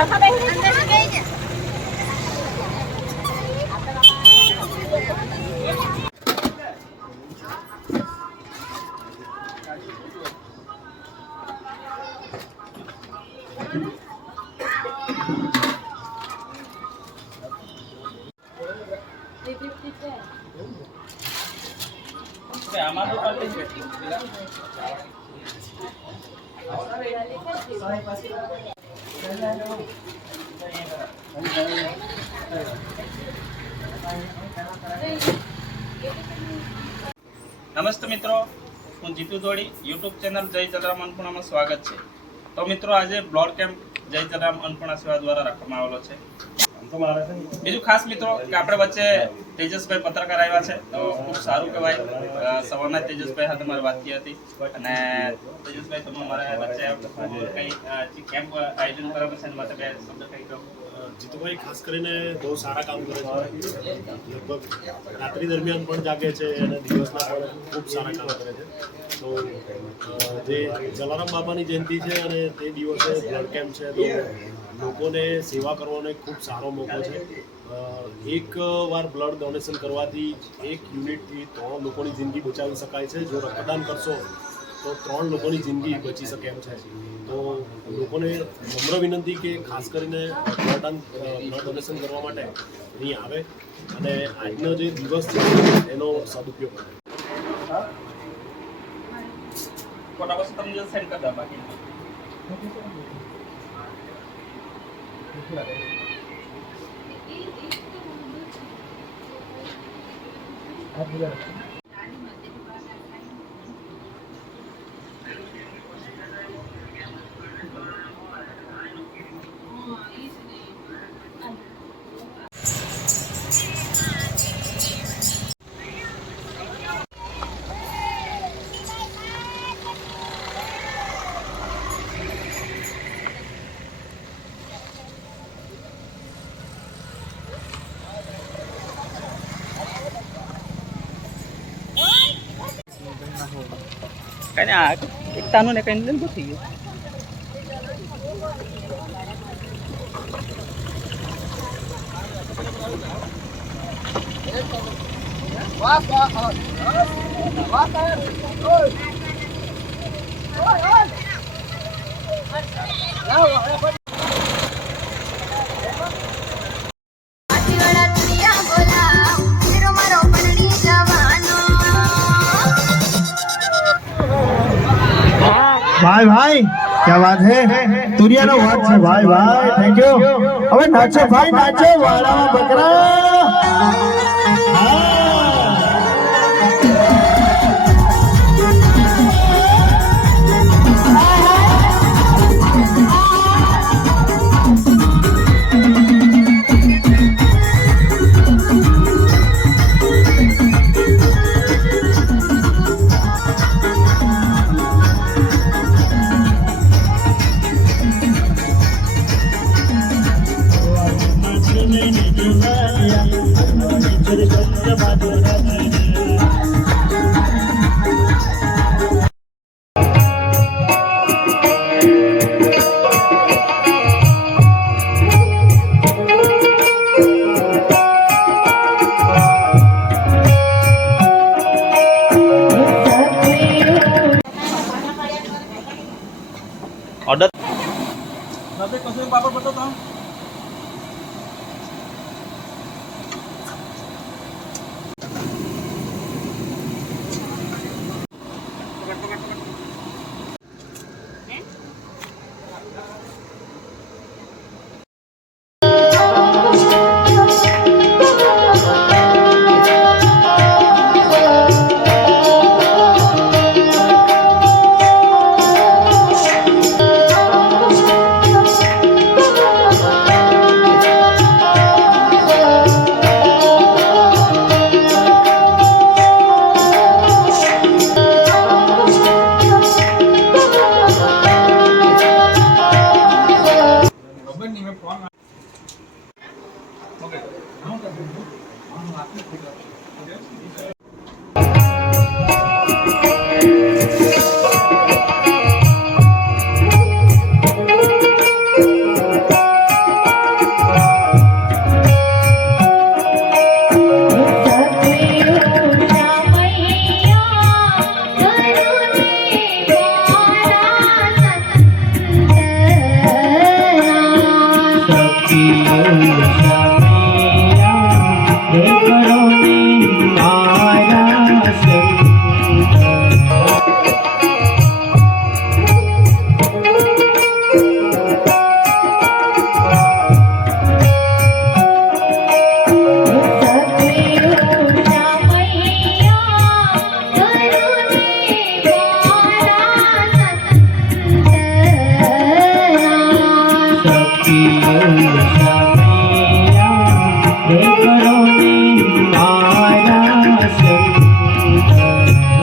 નમસ્તે મિત્રો, હું જીતુ દોડી યુટ્યુબ ચેનલ જય જલારામ અન્નપૂર્ણામાં સ્વાગત છે। તો મિત્રો આજે બ્લડ કેમ્પ જય જલારામ અન્નપૂર્ણા સેવા દ્વારા રાખવામાં આવેલો છે। બીજું ખાસ મિત્રો કે આપણે વચ્ચે તેજસભાઈ પત્રકાર આવ્યા છે, તો ખૂબ સારું કહેવાય। સવારના તેજસભાઈ સાથે મારી વાત થઈ હતી અને તેજસભાઈ તમે મારા વચ્ચે કંઈ કેમ્પ આયોજન કરાવે છે માટે બે શબ્દ કંઈ કહો। જીતુભાઈ ખાસ કરીને બહુ સારા કામ કરે છે, લગભગ રાત્રિ દરમિયાન પણ જાગે છે અને દિવસના પણ ખૂબ સારા કામ કરે છે। તો જે જલારામ બાપાની જયંતિ છે અને તે દિવસે બ્લડ કેમ્પ છે, તો લોકોને સેવા કરવાનો એક ખૂબ સારો મોકો છે। એક વાર બ્લડ ડોનેશન કરવાથી 1 યુનિટથી 3 લોકોની જિંદગી બચાવી શકાય છે। જો રક્તદાન કરશો તો 3 લોકોની જિંદગી બચી શકે એમ છે। તો લોકોને નમ્ર વિનંતી કે ખાસ કરીને બ્લડ ડોનેશન કરવા માટે અહીં આવે અને આજનો જે દિવસ છે એનો સદુપયોગ કરે। ફોટા પછી તમને સેન્ડ કરી દો બાકી કઈ એક તાનું ને કઈ લઈને થઈ ગયું। भाई भाई क्या बात है, तुरिया नो बात है भाई भाई, थैंक यू। अबे नाचो भाई नाचो, वाड़ा बकरा। ऑर्डर पापड़ बताओ।